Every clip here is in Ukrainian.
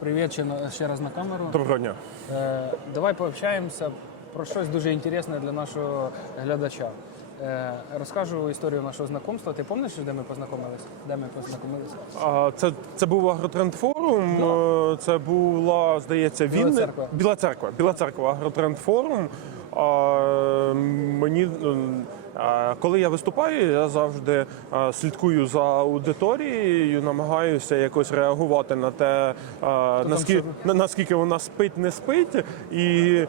Привіт ще, ще раз на камеру. Доброго дня. Е, давай пообщаємося про щось дуже інтересне для нашого глядача. Е, розкажу історію нашого знайомства. Ти пам'ятаєш, де ми познайомилися? Де ми познайомилися? А, Це, це був агротрендфорум. е, Це була, здається, Біла Вінни- Церква. Біла церква. Біла церква агротрендфорум. А, мені а, коли я виступаю, я завжди слідкую за аудиторією, намагаюся якось реагувати на те, наскільки, наскільки вона спить, не спить. І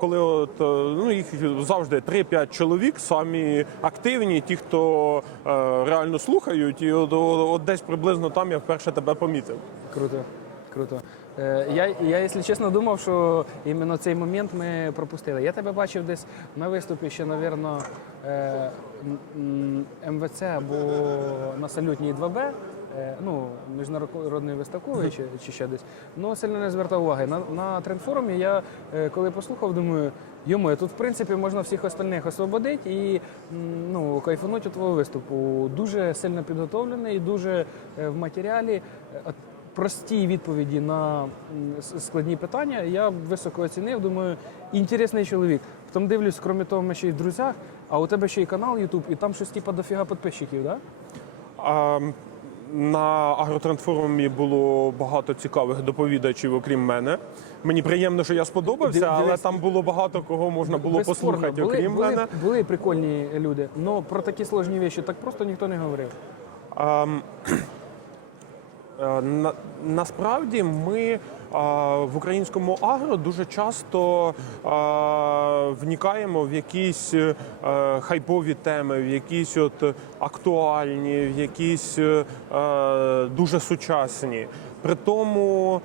коли от, е, ну, їх завжди 3-5 чоловік, самі активні, ті, хто е, реально слухають, і от, от десь приблизно там я вперше тебе помітив. Круто, круто. Е, я, я, якщо чесно, думав, що іменно цей момент ми пропустили. Я тебе бачив десь на виступі ще, напевно, е, м, м, МВЦ або на салютній 2Б. е, Ну, міжнародний виставковий чи, чи ще десь. Ну, сильно не звертав уваги. На, на трендфорумі я е, коли послухав, думаю, йому, тут в принципі можна всіх остальних освободити і ну, кайфануть у твого виступу. Дуже сильно підготовлений, дуже в матеріалі. Прості відповіді на складні питання я високо оцінив. Думаю, інтересний чоловік. Потім дивлюсь, крім того, ми ще й в друзях, а у тебе ще й канал YouTube, і там щось типа дофіга підписчиків, да? А, на агротрендфорумі було багато цікавих доповідачів, окрім мене. Мені приємно, що я сподобався, але там було багато кого можна було послухати, були, окрім були, мене. були прикольні люди, але про такі сложні речі так просто ніхто не говорив. Е, на, насправді ми а, в українському агро дуже часто а, вникаємо в якісь е, хайпові теми, в якісь от актуальні, в якісь е, е, дуже сучасні. При тому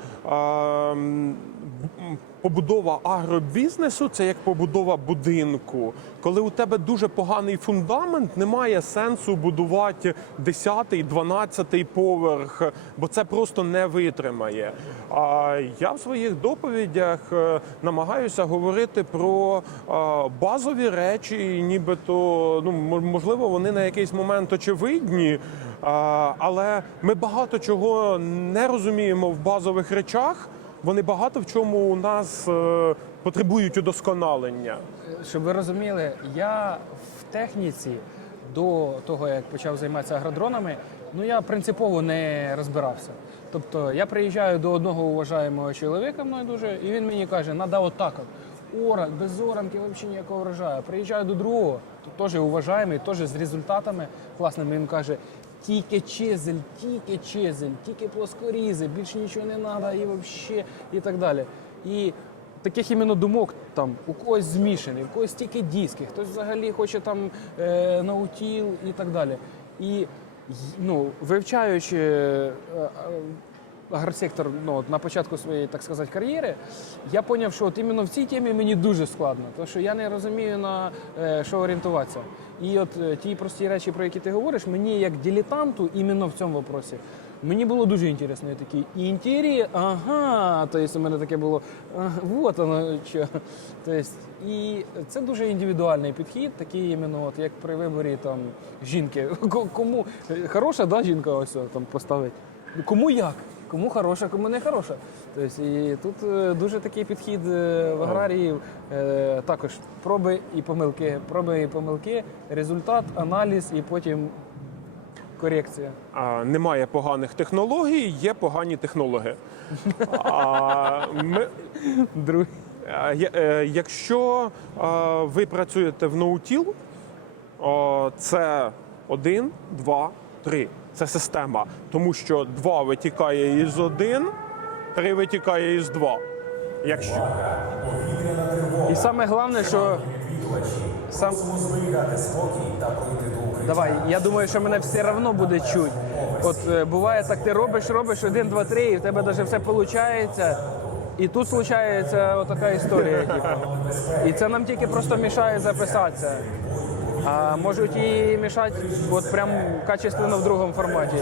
побудова агробізнесу це як побудова будинку. Коли у тебе дуже поганий фундамент, немає сенсу будувати 10-й, 12-й поверх, бо це просто не витримає. А я в своїх доповідях е, намагаюся говорити про е, базові речі, нібито ну можливо вони на якийсь момент очевидні. Але ми багато чого не розуміємо в базових речах. Вони багато в чому у нас е, потребують удосконалення. Щоб ви розуміли, я в техніці до того, як почав займатися агродронами, ну я принципово не розбирався. Тобто я приїжджаю до одного уважаємого чоловіка, мною дуже, і він мені каже, треба отак от. Оран, без оранки взагалі ніякого врожаю. Приїжджаю до другого, тут теж уважаємий, теж з результатами класними. Він каже, тільки чизель, тільки чизель, тільки плоскорізи, більше нічого не треба і взагалі, і так далі. І таких іменно думок там у когось змішаний, у когось тільки диски, хтось взагалі хоче там е, наутіл і так далі. І ну, вивчаючи е, е, агросектор ну, на початку своєї, так сказати, кар'єри, я зрозумів, що от іменно в цій темі мені дуже складно, тому що я не розумію на е, що орієнтуватися. І от е, ті прості речі, про які ти говориш, мені як дилетанту іменно в цьому вопросі. Мені було дуже інтересно. Я такий інтері, ага. Тобто у мене таке було, вот воно що. Тобто, і це дуже індивідуальний підхід, такий іменно, от як при виборі там жінки. Кому хороша да, жінка ось там поставить. Кому як? Кому хороша, кому не хороша. Тобто, і тут е, дуже такий підхід е, в аграрії е, також проби і помилки, проби і помилки, результат, аналіз і потім корекція. А, немає поганих технологій, є погані технологи. А, ми, Другий. а, якщо а, ви працюєте в ноутіл, о, це один, два, три. Це система. Тому що два витікає із один, три витікає із два. Якщо І саме головне, що сам... Давай, я думаю, що мене все одно буде чуть. От е, буває так, ти робиш, робиш один, два, три, і в тебе навіть все виходить. І тут случається отака історія. Типу. І це нам тільки просто мішає записатися. А можуть і мішати от прям качественно в другому форматі.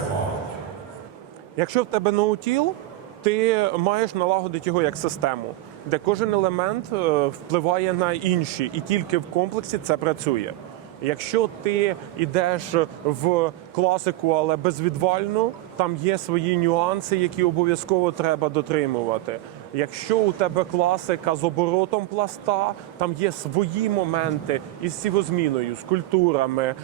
Якщо в тебе ноутіл, ти маєш налагодити його як систему, де кожен елемент е, впливає на інші, і тільки в комплексі це працює. Якщо ти йдеш в класику, але безвідвальну, там є свої нюанси, які обов'язково треба дотримувати. Якщо у тебе класика з оборотом пласта, там є свої моменти із сівозміною, з культурами,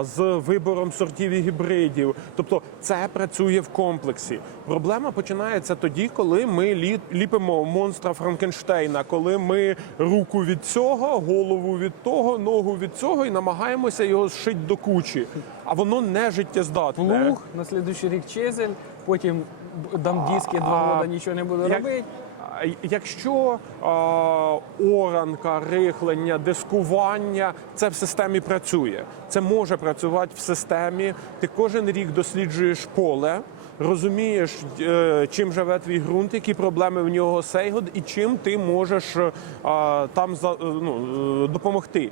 з вибором сортів і гібридів. Тобто це працює в комплексі. Проблема починається тоді, коли ми лі- ліпимо монстра Франкенштейна, коли ми руку від цього, голову від того, ногу від цього і намагаємося його зшити до кучі. А воно не життєздатне. Плуг, на слідуючий рік чизель, потім дам диски два роки, нічого не буду робити. Якщо оранка, рихлення, дискування, це в системі працює. Це може працювати в системі. Ти кожен рік досліджуєш поле, розумієш, е, чим живе твій ґрунт, які проблеми в нього сейгод, і чим ти можеш там е, ну, е, допомогти.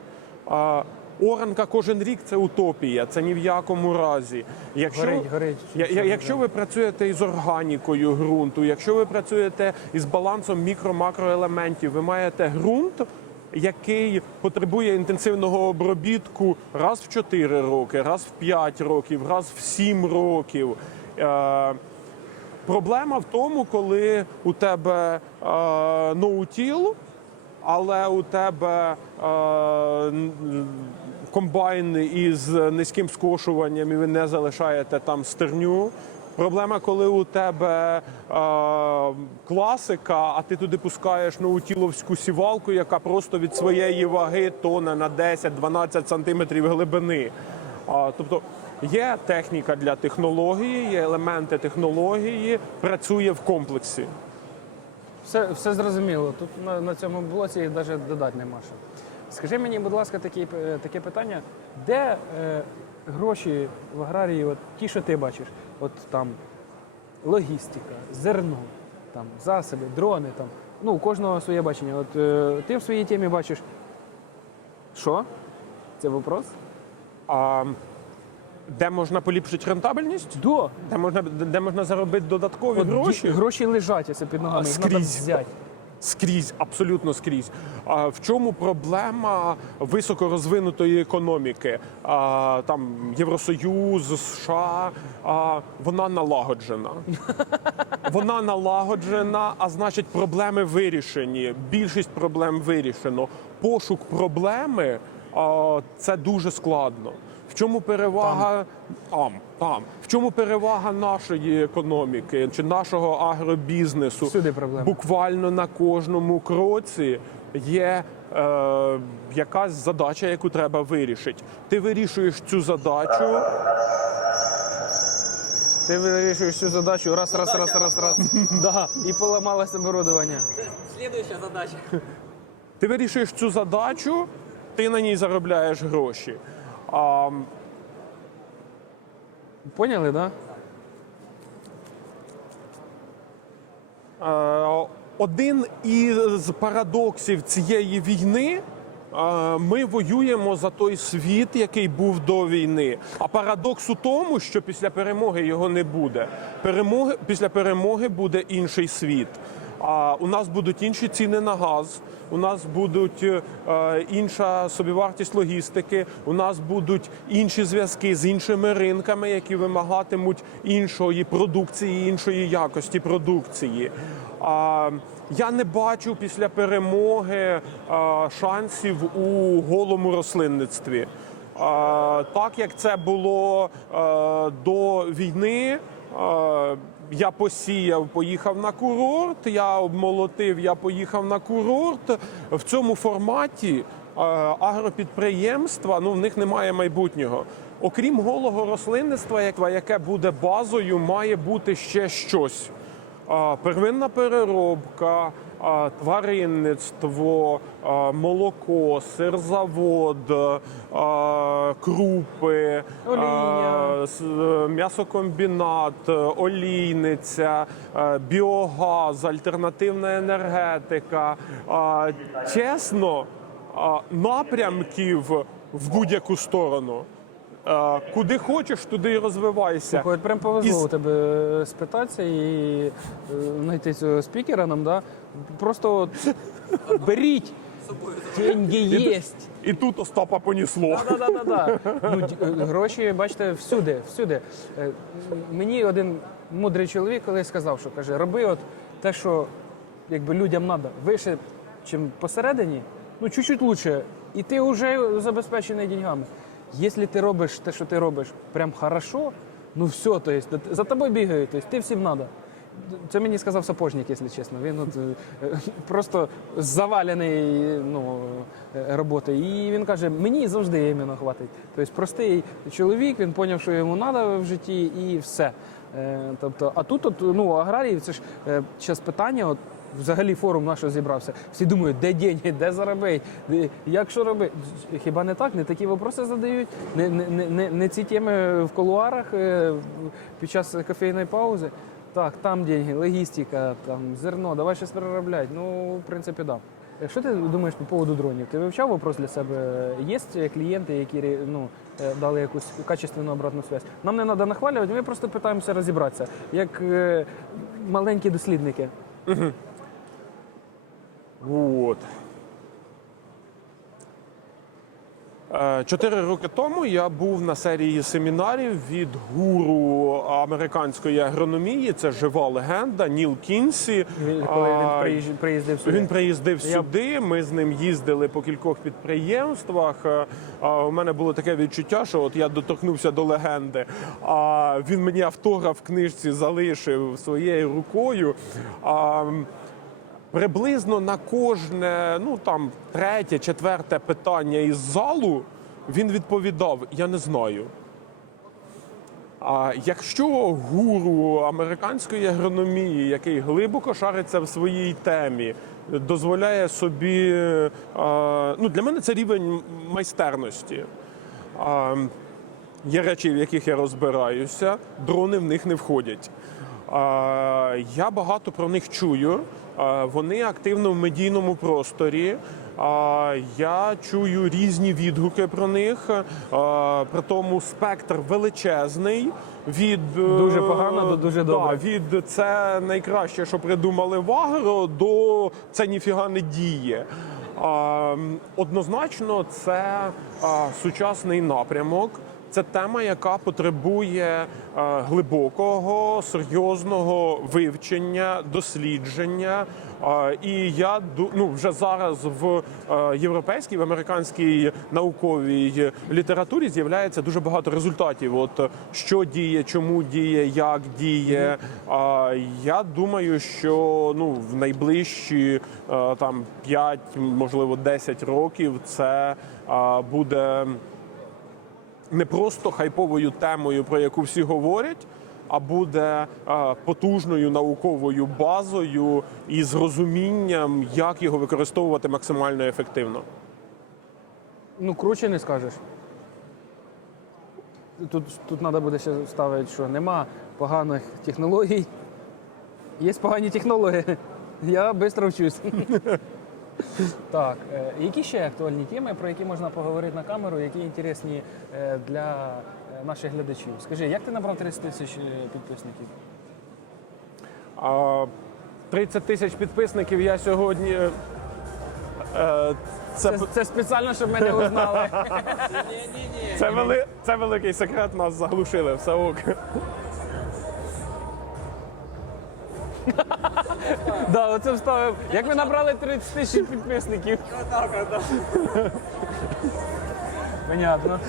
Оранка кожен рік це утопія, це ні в якому разі. Якщо, Горить, горить. Я- я- якщо ви працюєте із органікою ґрунту, якщо ви працюєте із балансом мікро-макроелементів, ви маєте ґрунт, який потребує інтенсивного обробітку раз в 4 роки, раз в 5 років, раз в 7 років. Е, Проблема в тому, коли у тебе е, ноутіл, але у тебе е, комбайн із низьким скошуванням, і ви не залишаєте там стерню. Проблема, коли у тебе е, класика, а ти туди пускаєш ноутіловську сівалку, яка просто від своєї ваги тоне на 10-12 сантиметрів глибини. А, тобто є техніка для технології, є елементи технології, працює в комплексі. Все, все зрозуміло. Тут на, на цьому блоці навіть додати нема що. Скажи мені, будь ласка, такі, е, таке питання: де е, гроші в аграрії, от ті, що ти бачиш, от там логістика, зерно, там засоби, дрони, там, ну, у кожного своє бачення. От е, ти в своїй темі бачиш. Що? Це вопрос? А де можна поліпшити рентабельність? До. Де можна, де можна заробити додаткові От гроші? гроші лежать ось під ногами, їх треба скрізь. взяти. Скрізь, абсолютно скрізь. А в чому проблема високорозвинутої економіки? А, там Євросоюз, США, а, вона налагоджена. Вона налагоджена, а значить, проблеми вирішені. Більшість проблем вирішено. Пошук проблеми а, це дуже складно. Чому перевага там. там, В чому перевага нашої економіки чи нашого агробізнесу? Всюди проблема. Буквально на кожному кроці є е, якась задача, яку треба вирішити. Ти вирішуєш цю задачу. Ти вирішуєш цю задачу раз, раз, раз, раз, раз. да, і поламалось оборудовання. Следующая задача. Ти вирішуєш цю задачу, ти на ній заробляєш гроші. А, Поняли, да? Е, Один із парадоксів цієї війни. е, Ми воюємо за той світ, який був до війни. А парадокс у тому, що після перемоги його не буде. Перемоги після перемоги буде інший світ. А у нас будуть інші ціни на газ. У нас будуть е, інша собівартість логістики. У нас будуть інші зв'язки з іншими ринками, які вимагатимуть іншої продукції, іншої якості продукції. А, я не бачу після перемоги а, шансів у голому рослинництві. А, так як це було до війни. Я посіяв, поїхав на курорт. Я обмолотив, я поїхав на курорт. В цьому форматі е, агропідприємства ну в них немає майбутнього. Окрім голого рослинництва, яке буде базою, має бути ще щось. Первинна переробка, тваринництво, молоко, сирзавод, крупи, Олія. м'ясокомбінат, олійниця, біогаз, альтернативна енергетика. Чесно, напрямків в будь-яку сторону. Е, Куди хочеш, туди і розвивайся. Слухай, прям повезло у тебе е, спитатися і е, знайти цього спікера нам, да? Просто от беріть. деньги єсть. І тут Остапа понісло. Да, да, да, да. Ну, гроші, бачите, всюди, всюди. Мені один мудрий чоловік колись сказав, що каже, роби от те, що якби людям треба, вище, чим посередині, ну чуть-чуть лучше, і ти вже забезпечений деньгами. Якщо ти робиш те, що ти робиш, прям хорошо, ну все, то есть, за тобою бігають, то есть, ти всім треба. Це мені сказав сапожник, якщо чесно. Він от, е, просто завалений ну, е, роботою. І він каже, мені завжди іменно хватить. Тобто простий чоловік, він зрозумів, що йому треба в житті, і все. Е, Тобто, а тут, от, ну, аграрії, це ж зараз питання. От, Взагалі форум наш зібрався. Всі думають, де деньги, де заробити, як що робити. Хіба не так? Не такі вопроси задають, не, не, не- не, ці теми в колуарах е, під час кофейної паузи. Так, там деньги, логістика, там зерно, давай щось переробляти. Ну, в принципі, да. Е, Що ти думаєш по поводу дронів? Ти вивчав вопрос для себе? Є клієнти, які ну, е, дали якусь качественну обратну зв'язку? Нам не треба нахвалювати, ми просто питаємося розібратися, як е, маленькі дослідники. От. Е, Чотири роки тому я був на серії семінарів від гуру американської агрономії. Це жива легенда Ніл Кінсі. Він- Коли він А, приїздив сюди. Він приїздив Я- сюди. Ми з ним їздили по кількох підприємствах. Е, А у мене було таке відчуття, що от я доторкнувся до легенди. А він мені автограф в книжці залишив своєю рукою. А, Приблизно на кожне, ну там третє, четверте питання із залу він відповідав: Я не знаю. А якщо гуру американської агрономії, який глибоко шариться в своїй темі, дозволяє собі, ну для мене це рівень майстерності. Є речі, в яких я розбираюся, дрони в них не входять. Я багато про них чую. Вони активно в медійному просторі. Я чую різні відгуки про них. При тому спектр величезний. Від е, Дуже погано до дуже да, від це найкраще, що придумали в до це ніфіга не діє. Однозначно, це сучасний напрямок. Це тема, яка потребує глибокого, серйозного вивчення, дослідження. І я ну, вже зараз в е, європейській, в американській науковій літературі з'являється дуже багато результатів. От е, що діє, чому діє, як діє. Я думаю, що ну в найближчі е, там 5, можливо 10 років це буде не просто хайповою темою, про яку всі говорять, а буде е, потужною науковою базою і з розумінням, як його використовувати максимально ефективно. Ну, круче не скажеш. Тут, тут треба буде ще ставити, що нема поганих технологій. Є погані технології. Я швидко вчусь. Так, е, які ще актуальні теми, про які можна поговорити на камеру, які інтересні е, для е, наших глядачів? Скажи, як ти набрав 30 тисяч підписників? А 30 тисяч підписників я сьогодні. Це, Це, це спеціально, щоб мене узнали. це, вели, це великий секрет, нас заглушили. Все ок. Да, оце вставив. Як ви набрали 30 тисяч підписників? Понятно.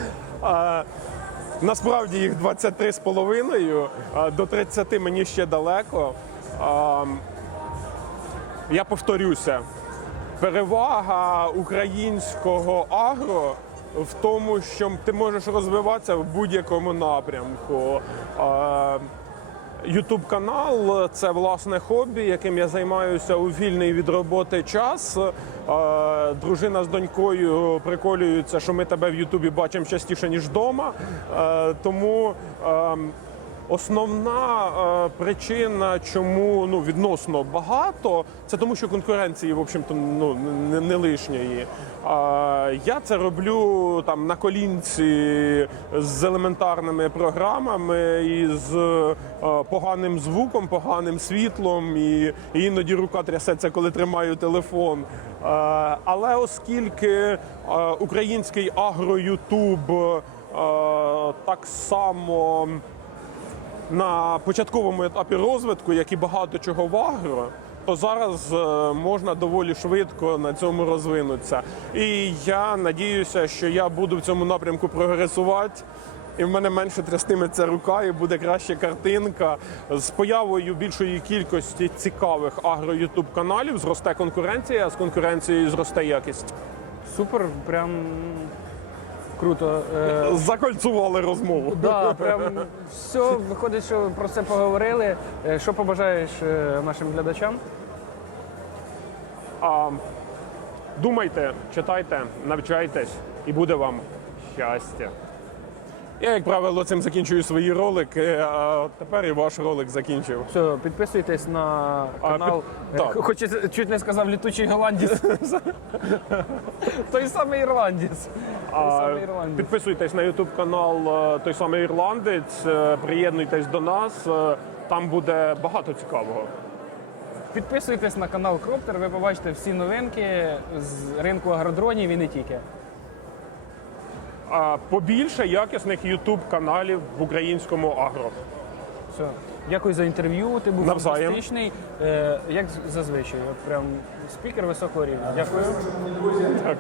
Насправді їх 23 з половиною, до 30 мені ще далеко. Я повторюся, перевага українського агро в тому, що ти можеш розвиватися в будь-якому напрямку. Ютуб канал це власне хобі, яким я займаюся у вільний від роботи час. Е, Дружина з донькою приколюються, що ми тебе в Ютубі бачимо частіше ніж вдома. Е, Тому ем, Основна е, причина, чому ну відносно багато, це тому, що конкуренції, в общем-то, ну не, не лишньої. А я це роблю там на колінці з елементарними програмами і з е, поганим звуком, поганим світлом, і, і іноді рука трясеться, коли тримаю телефон. Е, але оскільки е, український агро-ютуб е, так само на початковому етапі розвитку, як і багато чого в агро, то зараз е, можна доволі швидко на цьому розвинутися. І я надіюся, що я буду в цьому напрямку прогресувати. І в мене менше трястиметься рука, і буде краща картинка. З появою більшої кількості цікавих агро-ютуб каналів зросте конкуренція, а з конкуренцією зросте якість. Супер, прям круто. Е, Закольцували розмову. Да, прям все, виходить, що про це поговорили. Е, Що побажаєш е, нашим глядачам? А, думайте, читайте, навчайтесь, і буде вам щастя. Я, як правило, цим закінчую свої ролики, а тепер і ваш ролик закінчив. Все, підписуйтесь на А, канал. під- так. Е, Хоч чуть не сказав літучий голландець. Той самий ірландець. А. Підписуйтесь на YouTube канал е, той самий ірландець, е, приєднуйтесь до нас. Там буде багато цікавого. Підписуйтесь на канал Кроптер, ви побачите всі новинки з ринку агродронів і не тільки. Побільше якісних ютуб каналів в українському агро. Все. Дякую за інтерв'ю. Ти був Навзаєм. фантастичний. Е, як зазвичай, от прям спікер високого рівня. Дякую. Так.